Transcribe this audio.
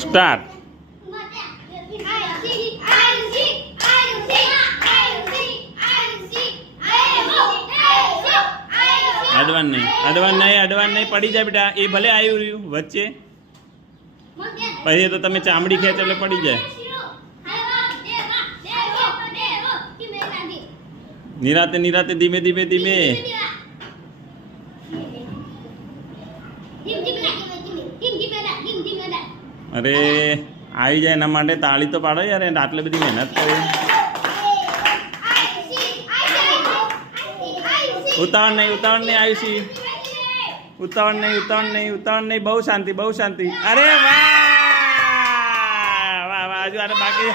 Start. અડવાન નહીં પડી જાય બેટા. એ ભલે આવ્યું રહ્યું વચ્ચે, પછી તો તમે ચામડી ખેંચ એટલે પડી જાય. નિરાતે ધીમે ધીમે. અરે આવી જાય એના માટે તાળી તો પાડો યાર. આટલી બધી મહેનત કરી. ઉતાવળ નહીં આયુષી. ઉતાવળ નહીં. બહુ શાંતિ. અરે વાહ. હજુ બાકી.